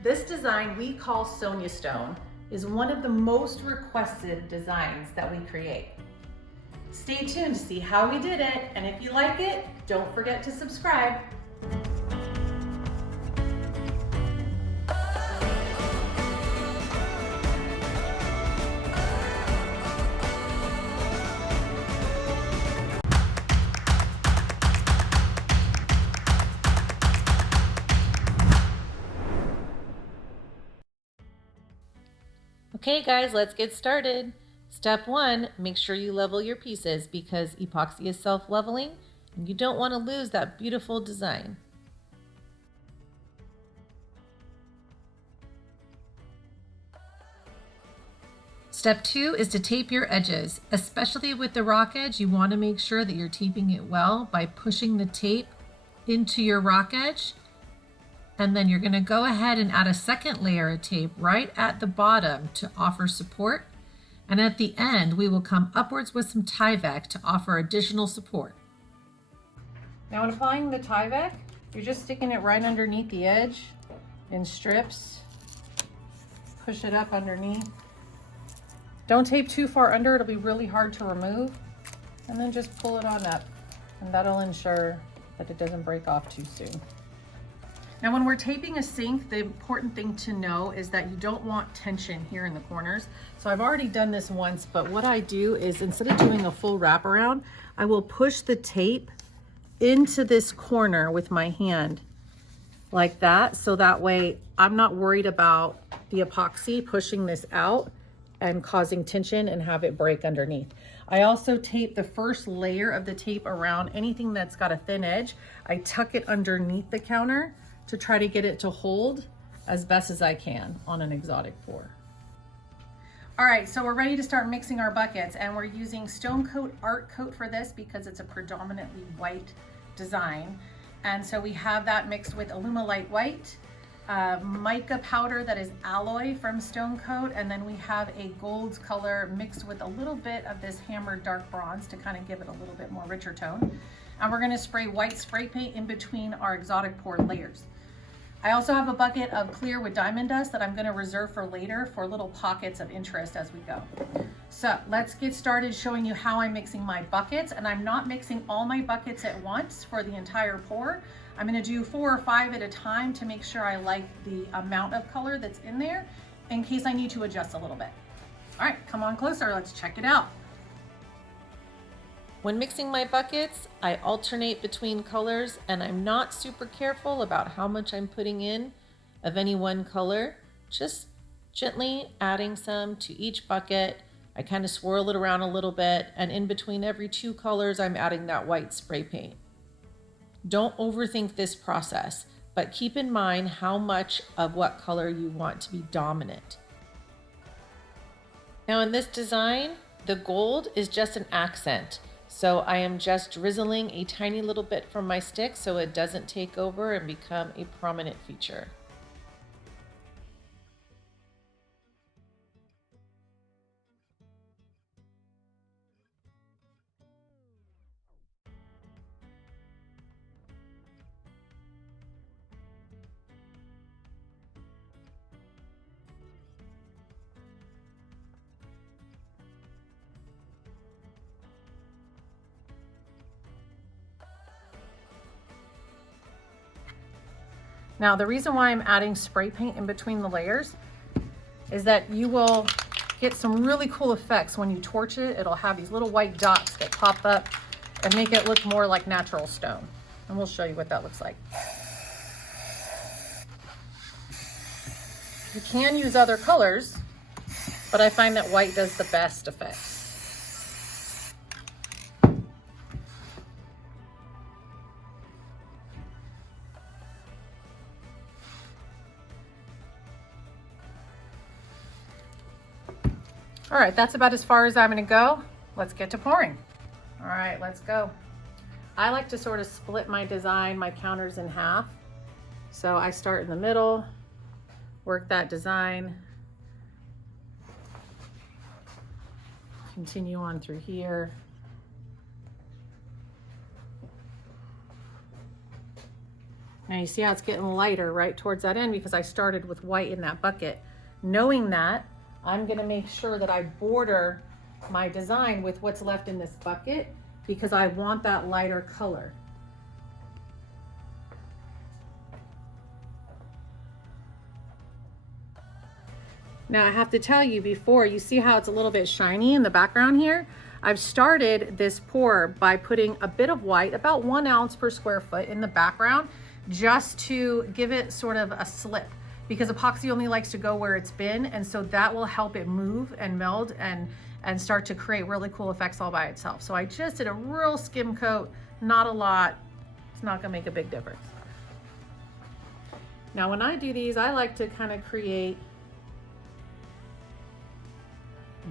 This design we call Sonia Stone is one of the most requested designs that we create. Stay tuned to see how we did it, and if you like it, don't forget to subscribe. Okay guys, let's get started. Step 1, make sure you level your pieces because epoxy is self-leveling and you don't want to lose that beautiful design. Step 2 is to tape your edges. Especially with the rock edge, you want to make sure that you're taping it well by pushing the tape into your rock edge. And then you're going to go ahead and add a second layer of tape right at the bottom to offer support. And at the end, we will come upwards with some Tyvek to offer additional support. Now when applying the Tyvek, you're just sticking it right underneath the edge in strips. Push it up underneath. Don't tape too far under, it'll be really hard to remove. And then just pull it on up, and that'll ensure that it doesn't break off too soon. Now when we're taping a sink, the important thing to know is that you don't want tension here in the corners. So I've already done this once, but what I do is instead of doing a full wraparound, I will push the tape into this corner with my hand like that. So that way I'm not worried about the epoxy pushing this out and causing tension and have it break underneath. I also tape the first layer of the tape around anything that's got a thin edge. I tuck it underneath the counter to try to get it to hold as best as I can on an exotic pour. All right, so we're ready to start mixing our buckets, and we're using Stonecoat Art Coat for this because it's a predominantly white design. And so we have that mixed with Alumilite White, mica powder that is alloy from Stonecoat, and then we have a gold color mixed with a little bit of this hammered dark bronze to kind of give it a little bit more richer tone. And we're gonna spray white spray paint in between our exotic pour layers. I also have a bucket of clear with diamond dust that I'm gonna reserve for later for little pockets of interest as we go. So let's get started showing you how I'm mixing my buckets, and I'm not mixing all my buckets at once for the entire pour. I'm gonna do 4 or 5 at a time to make sure I like the amount of color that's in there in case I need to adjust a little bit. All right, come on closer, let's check it out. When mixing my buckets, I alternate between colors, and I'm not super careful about how much I'm putting in of any one color. Just gently adding some to each bucket. I kind of swirl it around a little bit, and in between every 2 colors, I'm adding that white spray paint. Don't overthink this process, but keep in mind how much of what color you want to be dominant. Now in this design, the gold is just an accent. So I am just drizzling a tiny little bit from my stick so it doesn't take over and become a prominent feature. Now, the reason why I'm adding spray paint in between the layers is that you will get some really cool effects when you torch it. It'll have these little white dots that pop up and make it look more like natural stone. And we'll show you what that looks like. You can use other colors, but I find that white does the best effects. All right, that's about as far as I'm gonna go. Let's get to pouring. All right, let's go. I like to sort of split my design, my counters in half. So I start in the middle, work that design, continue on through here. Now you see how it's getting lighter right towards that end because I started with white in that bucket. Knowing that, I'm gonna make sure that I border my design with what's left in this bucket because I want that lighter color. Now I have to tell you before, you see how it's a little bit shiny in the background here? I've started this pour by putting a bit of white, about 1 ounce per square foot in the background, just to give it sort of a slip, because epoxy only likes to go where it's been, and so that will help it move and meld and start to create really cool effects all by itself. So I just did a real skim coat, not a lot. It's not gonna make a big difference. Now when I do these, I like to kind of create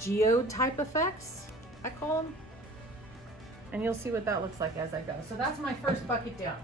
geode type effects, I call them, and you'll see what that looks like as I go. So that's my first bucket down.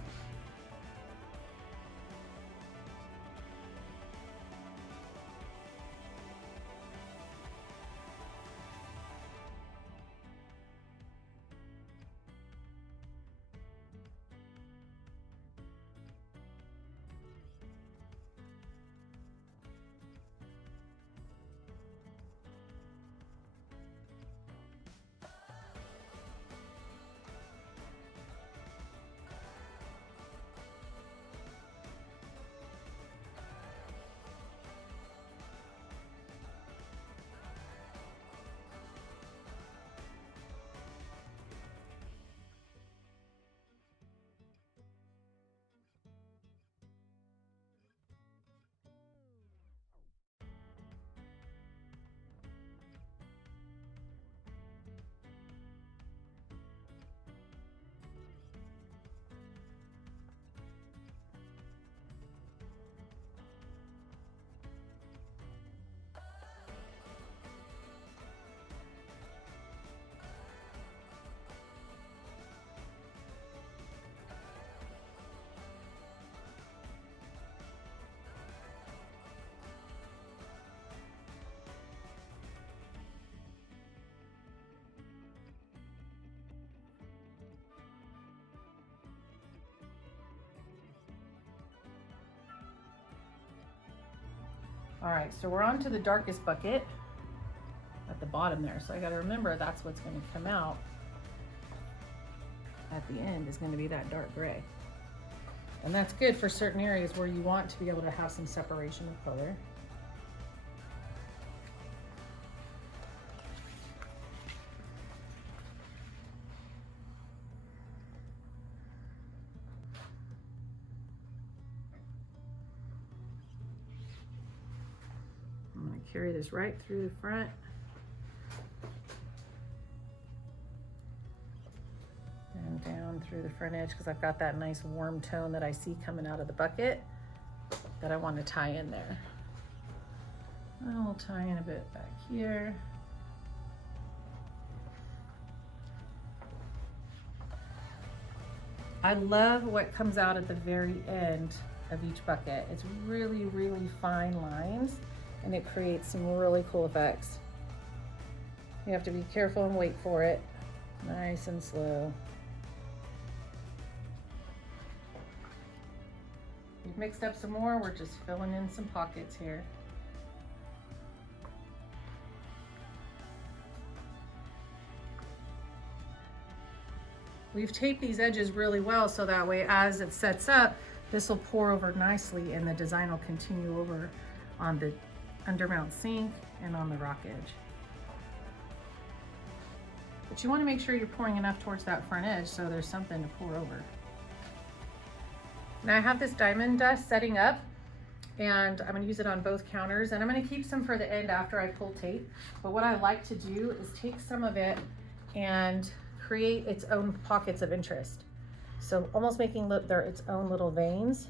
All right, so we're on to the darkest bucket at the bottom there. So I got to remember that's what's going to come out at the end, is going to be that dark gray. And that's good for certain areas where you want to be able to have some separation of color. I'm going to carry this right through the front. And down through the front edge, because I've got that nice warm tone that I see coming out of the bucket that I want to tie in there. I'll tie in a bit back here. I love what comes out at the very end of each bucket. It's really, really fine lines, and it creates some really cool effects. You have to be careful and wait for it. Nice and slow. We've mixed up some more. We're just filling in some pockets here. We've taped these edges really well so that way as it sets up, this will pour over nicely and the design will continue over on the undermount sink and on the rock edge. But you want to make sure you're pouring enough towards that front edge so there's something to pour over. Now I have this diamond dust setting up, and I'm going to use it on both counters, and I'm going to keep some for the end after I pull tape. But what I like to do is take some of it and create its own pockets of interest. So almost making their its own little veins.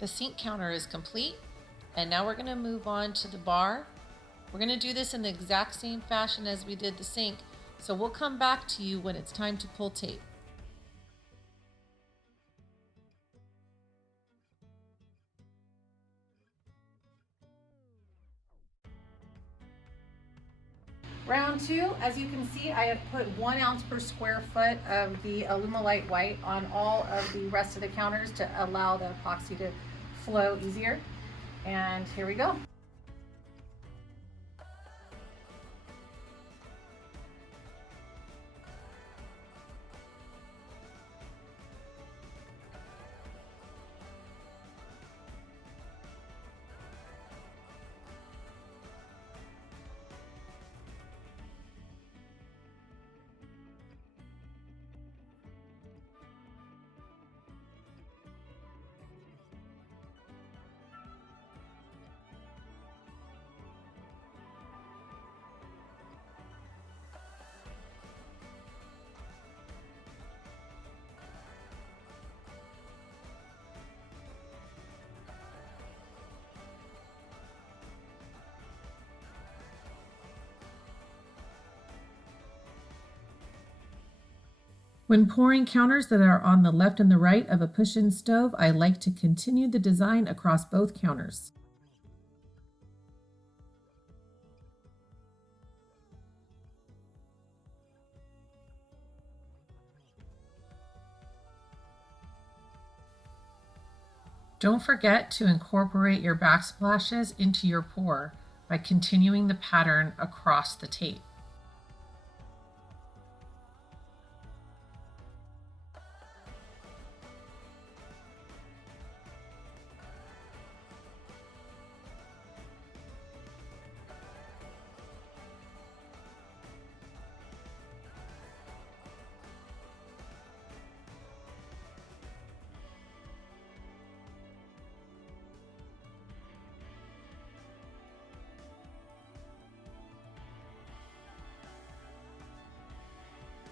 The sink counter is complete, and now we're going to move on to the bar. We're going to do this in the exact same fashion as we did the sink, so we'll come back to you when it's time to pull tape. Round 2, as you can see, I have put 1 ounce per square foot of the Alumilite white on all of the rest of the counters to allow the epoxy to flow easier. And here we go. When pouring counters that are on the left and the right of a push-in stove, I like to continue the design across both counters. Don't forget to incorporate your backsplashes into your pour by continuing the pattern across the tape.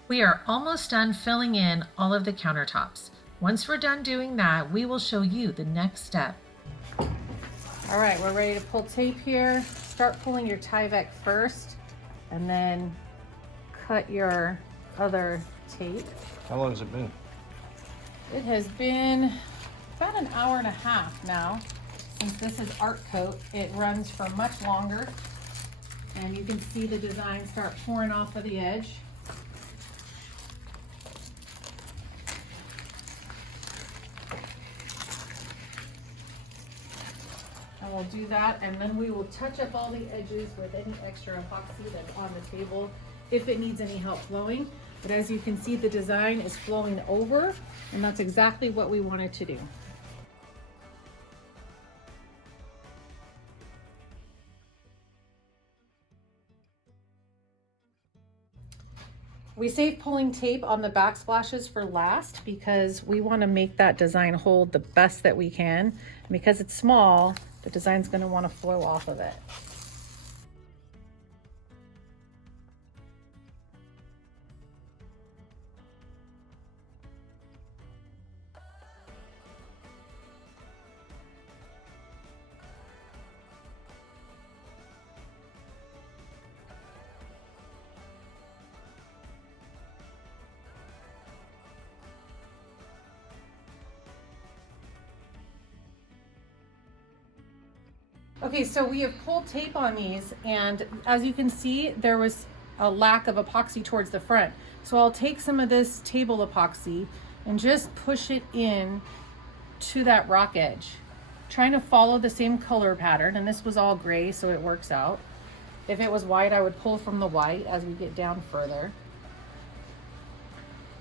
We are almost done filling in all of the countertops. Once we're done doing that, we will show you the next step. All right, we're ready to pull tape here. Start pulling your Tyvek first, and then cut your other tape. How long has it been? It has been about an hour and a half now. Since this is Art Coat, it runs for much longer. And you can see the design start pouring off of the edge. And we'll do that, and then we will touch up all the edges with any extra epoxy that's on the table if it needs any help flowing. But as you can see, the design is flowing over, and that's exactly what we wanted to do. We save pulling tape on the backsplashes for last because we want to make that design hold the best that we can. And because it's small, the design's going to want to flow off of it. Okay, so we have pulled tape on these, and as you can see, there was a lack of epoxy towards the front. So I'll take some of this table epoxy and just push it in to that rock edge, trying to follow the same color pattern. And this was all gray, so it works out. If it was white, I would pull from the white as we get down further.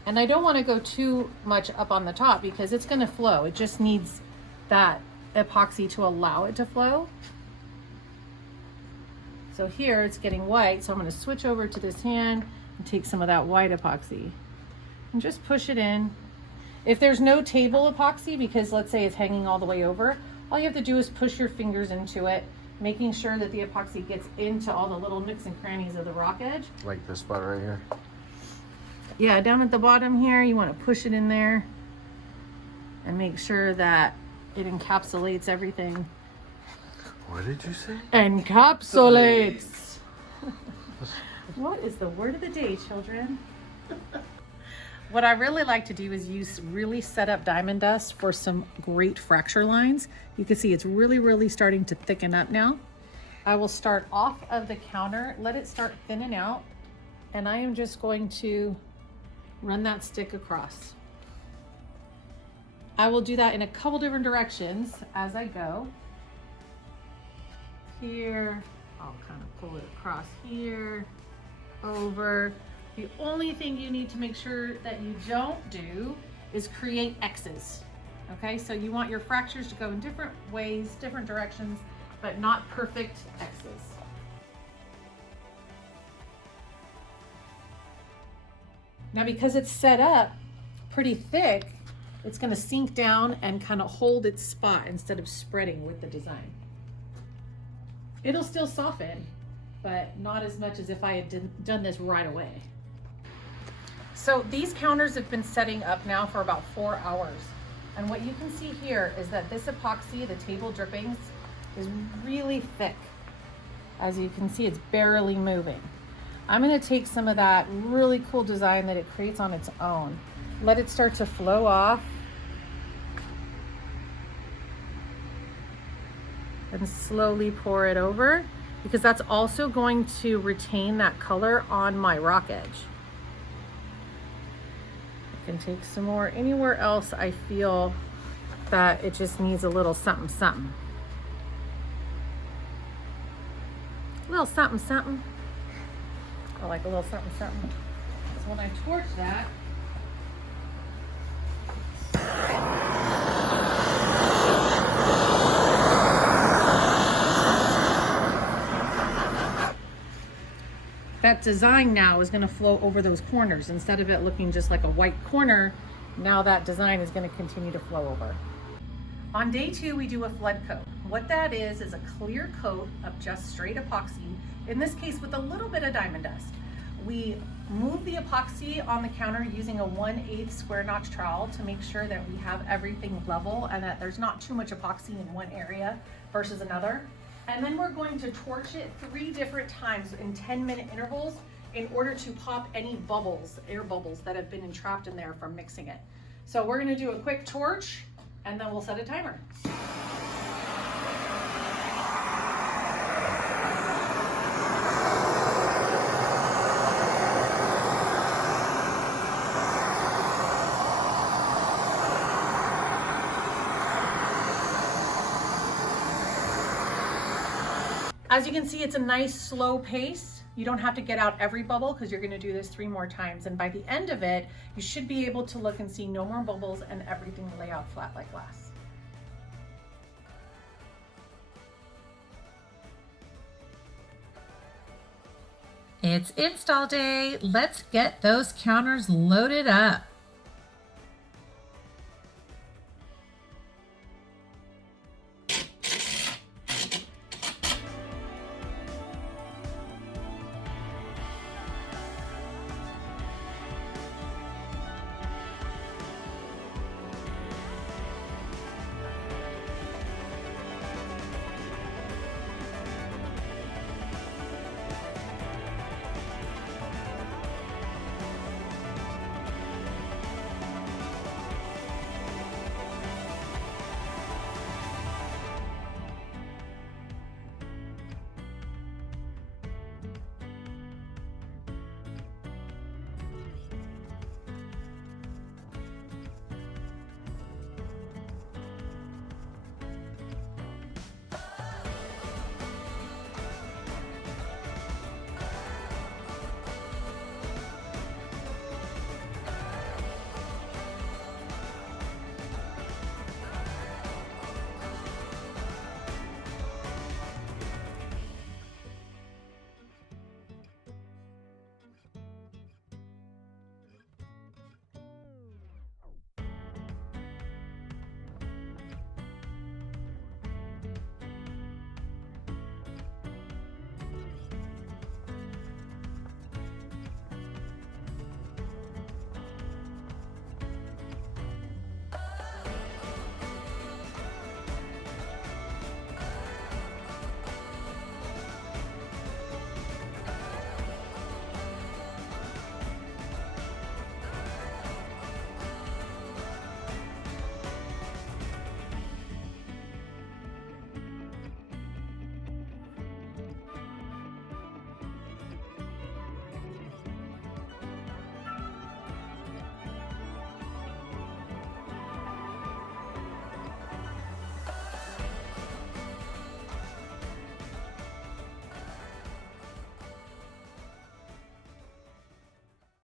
And I don't want to go too much up on the top because it's going to flow. It just needs that epoxy to allow it to flow. So here it's getting white, so I'm going to switch over to this hand and take some of that white epoxy and just push it in. If there's no table epoxy, because let's say it's hanging all the way over, all you have to do is push your fingers into it, making sure that the epoxy gets into all the little nooks and crannies of the rock edge. Like this spot right here? Yeah, down at the bottom here, you want to push it in there and make sure that it encapsulates everything. What did you say? Encapsulates. What is the word of the day, children? What I really like to do is use really set up diamond dust for some great fracture lines. You can see it's really starting to thicken up now. I will start off of the counter, let it start thinning out, and I am just going to run that stick across. I will do that in a couple different directions as I go. Here, I'll kind of pull it across here, over. The only thing you need to make sure that you don't do is create X's. Okay, so you want your fractures to go in different ways, different directions, but not perfect X's. Now, because it's set up pretty thick, it's going to sink down and kind of hold its spot instead of spreading with the design. It'll still soften, but not as much as if I had done this right away. So these counters have been setting up now for about 4 hours. And what you can see here is that this epoxy, the table drippings, is really thick. As you can see, it's barely moving. I'm going to take some of that really cool design that it creates on its own. Let it start to flow off. And slowly pour it over, because that's also going to retain that color on my rock edge. I can take some more anywhere else I feel that it just needs a little something something. A little something something. I like a little something something. So when I torch that, that design now is going to flow over those corners. Instead of it looking just like a white corner, now that design is going to continue to flow over. On day 2, we do a flood coat. What that is a clear coat of just straight epoxy, in this case with a little bit of diamond dust. We move the epoxy on the counter using a 1/8 square notch trowel to make sure that we have everything level and that there's not too much epoxy in one area versus another. And then we're going to torch it 3 different times in 10-minute intervals in order to pop any bubbles, air bubbles that have been entrapped in there from mixing it. So we're going to do a quick torch and then we'll set a timer. As you can see, it's a nice slow pace. You don't have to get out every bubble because you're going to do this 3 more times. And by the end of it, you should be able to look and see no more bubbles and everything lay out flat like glass. It's install day. Let's get those counters loaded up.